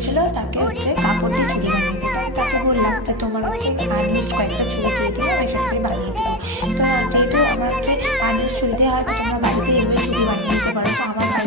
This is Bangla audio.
বলেছিল তাকে হচ্ছে কাপড় দিয়ে চুড়ি বানিয়ে দিতে। তাকে বললাম তা তোমার হচ্ছে আনইউজড কয়েকটা চুড়ি দিয়ে দিয়ে আমি সেটাকে বানিয়ে দিলাম। তো যেহেতু আমার হচ্ছে আনইউজড চুড়ি দিয়ে হয়তো তোমরা বাড়িতে এভাবে চুড়ি বানিয়ে দিতে পারো, তো আমার ভাই